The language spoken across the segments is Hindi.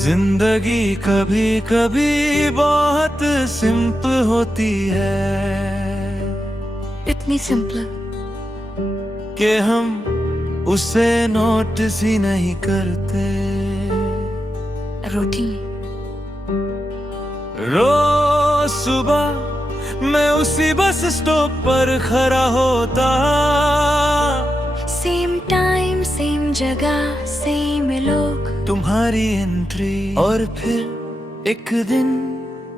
जिंदगी कभी कभी बहुत सिंपल होती है, इतनी सिंपल कि हम उसे नोटिस ही नहीं करते। रूटीन। रोज सुबह मैं उसी बस स्टॉप पर खड़ा होता, सेम टाइम सेम जगह सेम लोग, तुम्हारी एंट्री और फिर एक दिन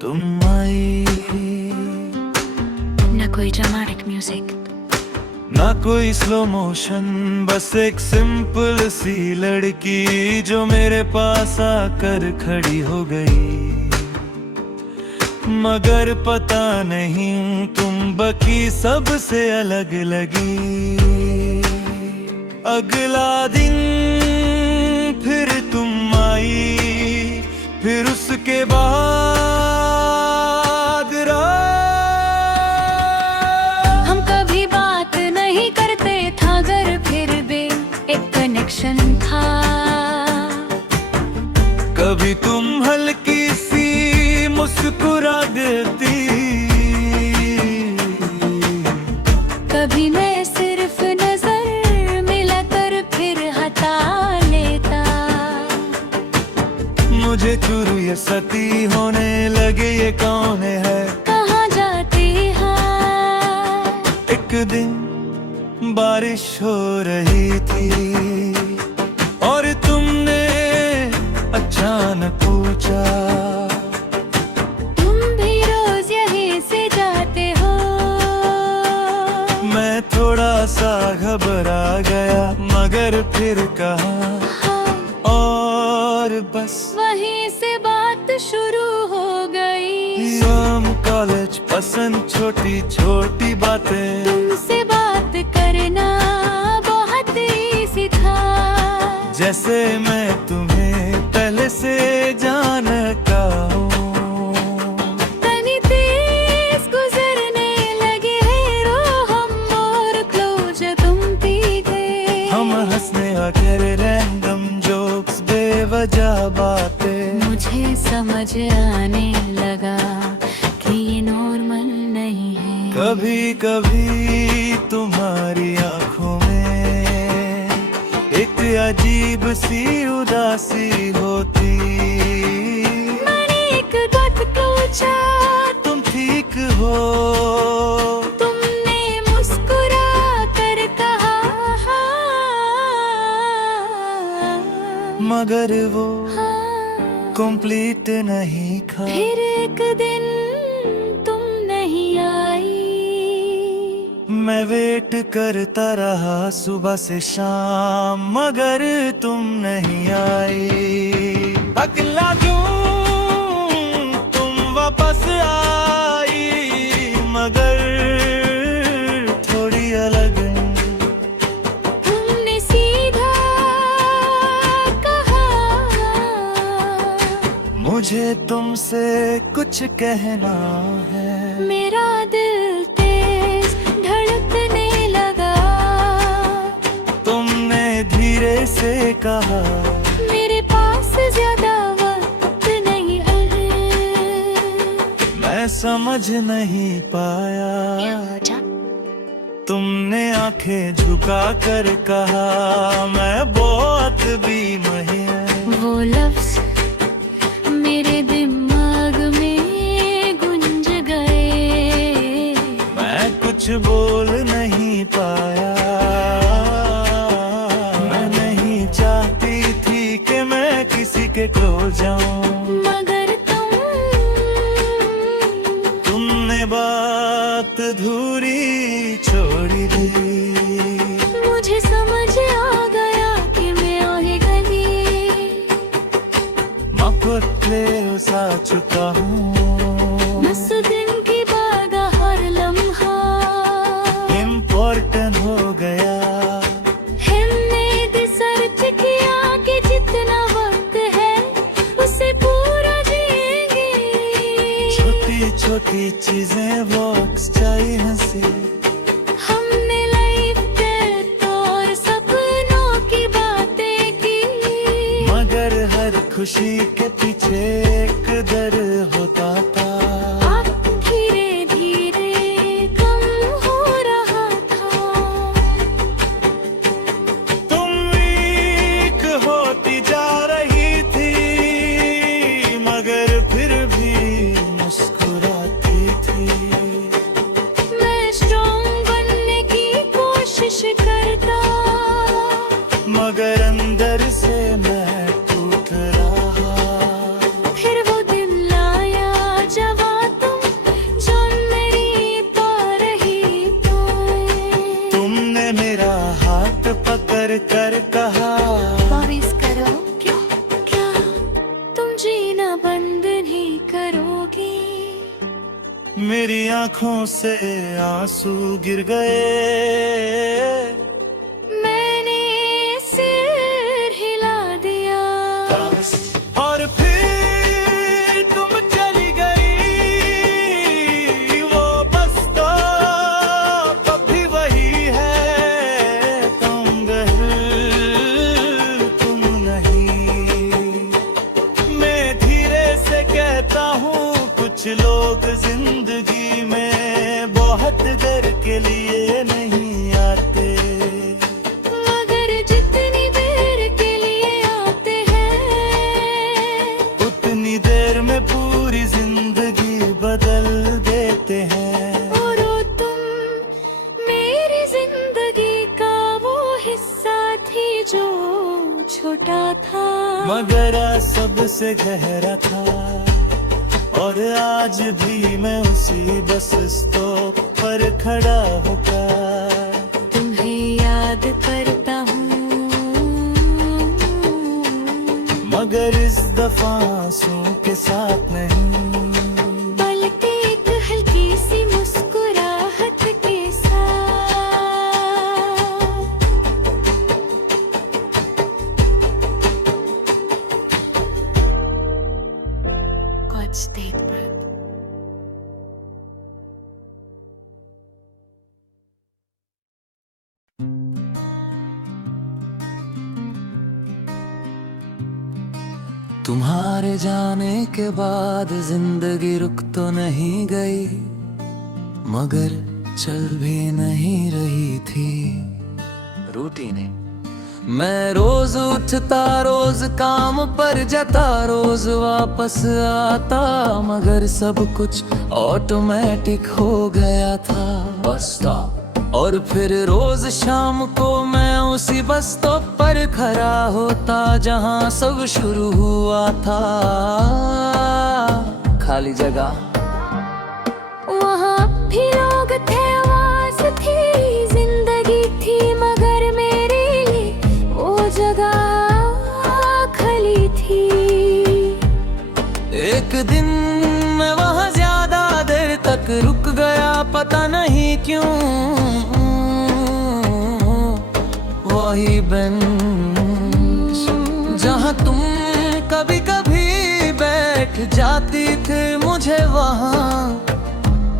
तुम आई। ना कोई ड्रामेटिक म्यूजिक, ना कोई स्लो मोशन, बस एक सिंपल सी लड़की जो मेरे पास आकर खड़ी हो गई। मगर पता नहीं तुम बाकी सबसे अलग लगी। अगला दिन फिर तुम आई, फिर उसके बाद हम कभी बात नहीं करते था, घर फिर भी एक कनेक्शन था। कभी तुम हल्की सी मुस्कुरा देती, कभी मैं सिर्फ नजर मिलाकर फिर हटा लेता। मुझे क्यूरियोसिटी होने लगे ये कौन है, कहाँ जाती है। एक दिन बारिश हो रही थी और तुमने अचानक पूछा, तुम भी रोज यहीं से जाते हो। मैं थोड़ा सा घबरा गया, मगर फिर कहा हाँ, और बस वहीं से बात शुरू हो गई। शाम कॉलेज पसंद, छोटी छोटी बातें, तुमसे बात करना बहुत ईजी था। जैसे मैं तुम्हें पहले से जानता हूँ। तनी तेज गुजरने लगे रो हम, और क्लोज तुम भी गए। हम हंसने आकर रैंडम जोक्स, बेवजह बातें। मुझे समझ आने लगा कि ये नॉर्मल नहीं है। कभी कभी तुम्हारी आंखों में एक अजीब सी उदासी होती। मैंने एक बात पूछा, तुम ठीक हो? तुमने मुस्कुरा कर कहा मगर वो हाँ। कंप्लीट नहीं था। फिर एक दिन तुम नहीं आई। मैं वेट करता रहा सुबह से शाम, मगर तुम नहीं आई। अगला जून तुम वापस आई, मगर थोड़ी अलग। तुमने सीधा कहा, मुझे तुमसे कुछ कहना है। मेरा दिल तेज धड़कने लगा। तुमने धीरे से कहा, मेरे पास ज्यादा वक्त नहीं है। मैं समझ नहीं पाया। तुमने आंखें झुका कर कहा, मैं बहुत बीमार। वो लफ्ज मेरे दिमाग में गुंज गए। मैं कुछ बोल नहीं पाया। मैं नहीं चाहती थी कि मैं किसी के क्लोज जाऊं, मगर तुमने बात अधूरी छोड़ी दी। मुझे समझ आ गया कि मैं आगे गली मफतले उसा चुका हूँ। बस दिन की बाद हर लम्हा इम्पोर्टेंट हो गया। हमने रिसर्च किया कि जितना वक्त है उसे पूरा जिएंगे। छोटी छोटी चीजें वॉक्स चाहिए हंसी। हमने लाइफ डेथ और सपनों की बातें की, मगर हर खुशी के पीछे एक डर होता था। अब धीरे धीरे कम हो रहा था। तुम वीक होती जा रही थी, मगर फिर भी मुस्कुराती थी। मैं स्ट्रॉन्ग बनने की कोशिश करता, मगर अंदर से मैं टूट रहा। फिर वो दिन आया जवा तुम जो मेरी पा रही तो। तुमने मेरा हाथ पकड़ कर कहा, वापस करो क्या क्या तुम जीना बंद नहीं करोगी। मेरी आंखों से आंसू गिर गए। मैंने सिर हिला दिया और फिर तुम चली गई। वो बस तो कभी वही है, तुम तुम नहीं। मैं धीरे से कहता हूँ, कुछ लोग जिंदगी में बहुत देर के लिए नहीं आते, मगर जितनी देर के लिए आते हैं उतनी देर में पूरी जिंदगी बदल देते हैं। और तुम मेरी जिंदगी का वो हिस्सा थी जो छोटा था, मगर सबसे गहरा था। और आज भी मैं उसी बस स्टॉप पर खड़ा होकर तुम्हें याद करता हूँ, मगर इस दफा आंसू के साथ नहीं। बल्कि एक हल्की सी मुस्कुराहट के साथ। God stayed breath. तुम्हारे जाने के बाद जिंदगी रुक तो नहीं गई, मगर चल भी नहीं रही थी। रूटीन है। मैं रोज उठता, रोज काम पर जाता, रोज वापस आता, मगर सब कुछ ऑटोमेटिक हो गया था। Bus stop. और फिर रोज शाम को मैं उसी बस स्टॉप पर खड़ा होता जहां सब शुरू हुआ था। खाली जगह, वहाँ भी लोग थे, आवाज थी, जिंदगी थी, मगर मेरे लिए वो जगह खाली थी। एक दिन मैं वहाँ ज्यादा देर तक रुक गया, पता नहीं क्यों। वही बेंच जहाँ तुम कभी कभी बैठ जाती थी, मुझे वहाँ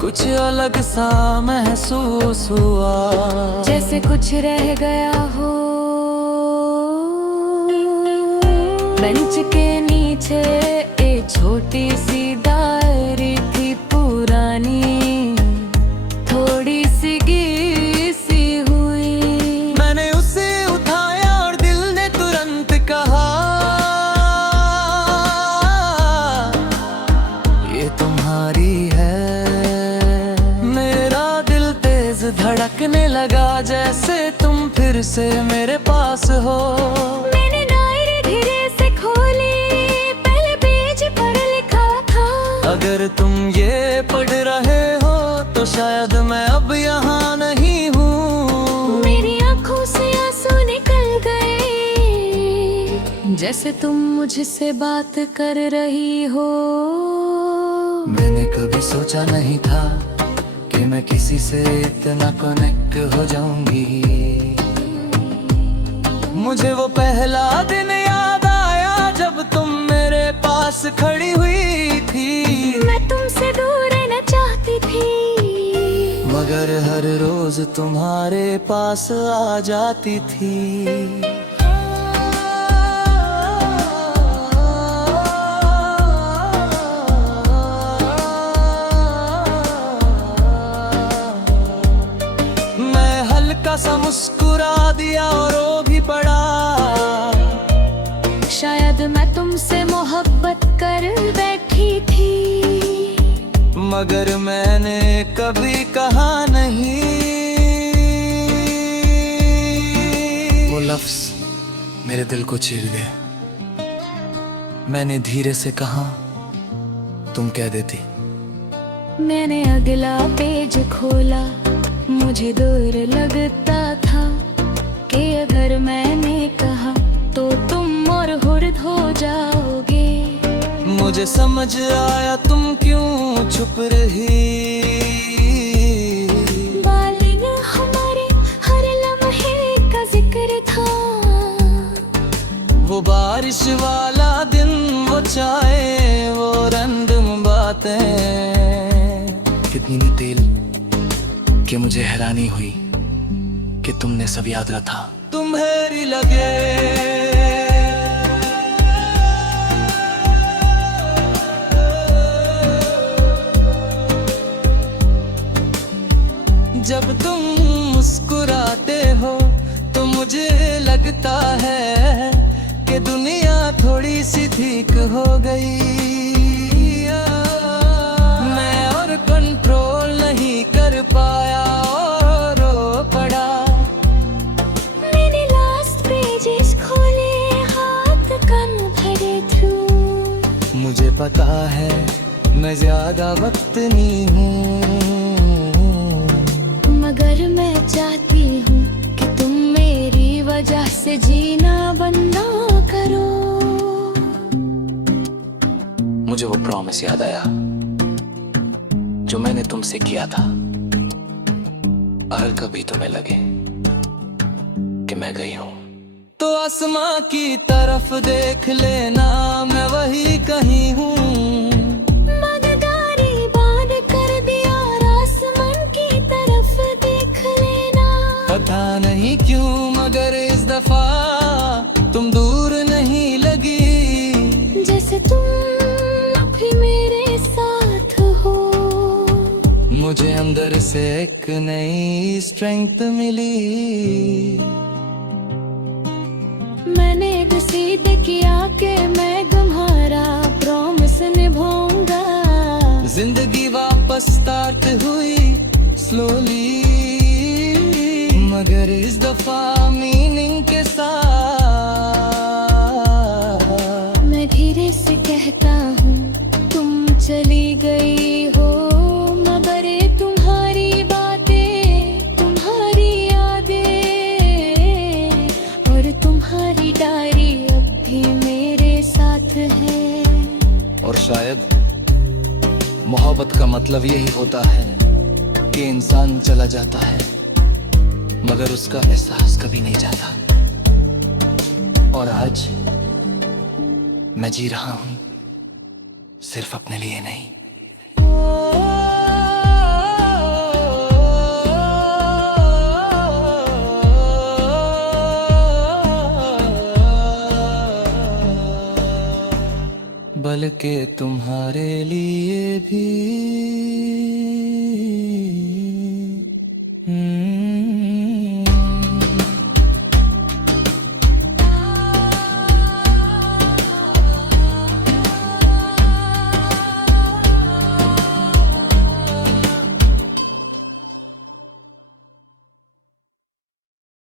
कुछ अलग सा महसूस हुआ, जैसे कुछ रह गया हो। बेंच के नीचे एक छोटी सी डायरी थी पुरानी, थोड़ी सी घिसी हुई। मैंने उसे उठाया और दिल ने तुरंत कहा, ये तुम्हारी है। मेरा दिल तेज धड़कने लगा, जैसे तुम फिर से मेरे पास हो। मैंने डायरी धीरे से खोली, पहले पेज पर लिखा था, अगर तुम ये पढ़ रहे हो तो शायद मैं अब यहाँ नहीं हूँ। मेरी आंखों से आंसू निकल गए, जैसे तुम मुझसे बात कर रही हो। मैंने कभी सोचा नहीं था कि मैं किसी से इतना कनेक्ट हो जाऊंगी। मुझे वो पहला दिन याद आया जब तुम मेरे पास खड़ी हुई थी। मैं तुमसे दूर रहना चाहती थी, मगर हर रोज तुम्हारे पास आ जाती थी। मुस्कुरा दिया और रो भी पड़ा। शायद मैं तुमसे मोहब्बत कर बैठी थी, मगर मैंने कभी कहा नहीं। वो लफ्ज मेरे दिल को चीर गए। मैंने धीरे से कहा, तुम कह देती। मैंने अगला पेज खोला, मुझे दूर लगता था कि अगर मैंने कहा तो तुम और हुर्द हो जाओगे। मुझे समझ आया तुम क्यों छुप रही। बालिग हमारे हर लम्हे का जिक्र था। वो बारिश वाला दिन, वो चाय, वो रंदम बातें। कितनी ने तेल कि मुझे हैरानी हुई कि तुमने सब याद रखा। तुम्हारी लगे जब तुम मुस्कुराते हो तो मुझे लगता है कि दुनिया थोड़ी सी ठीक हो गई। मैं और कंट्रोल नहीं कर पाया और रो पड़ा। मैंने लास्ट पेजेस खोले, हाथ कन भरे थू। मुझे पता है मैं ज्यादा वक्त नहीं हूँ, मगर मैं चाहती हूँ कि तुम मेरी वजह से जीना बंद ना करो। मुझे वो प्रॉमिस याद आया जो मैंने तुमसे किया था। अगर कभी तुम्हें लगे कि मैं गई हूँ तो आसमां की तरफ देख लेना, मैं वही कहीं हूँ। मददारी बांध कर दिया और आसमान की तरफ देख लेना। पता नहीं क्यों मगर इस दफा तुम दूर नहीं लगी। जैसे तुम अभी मेरे साथ हो। मुझे अंदर से एक नई स्ट्रेंथ मिली। मैंने डिसाइड किया कि मैं तुम्हारा प्रॉमिस निभाऊंगा। जिंदगी वापस स्टार्ट हुई स्लोली, मगर इस दफा मीनिंग के साथ। मैं धीरे से कहता हूँ तुम चली गई हो, मगर ये तुम्हारी बातें, तुम्हारी यादें और तुम्हारी डायरी अब भी मेरे साथ है। और शायद मोहब्बत का मतलब यही होता है कि इंसान चला जाता है मगर उसका एहसास कभी नहीं जाता। और आज मैं जी रहा हूं सिर्फ अपने लिए नहीं। बल्कि तुम्हारे लिए भी।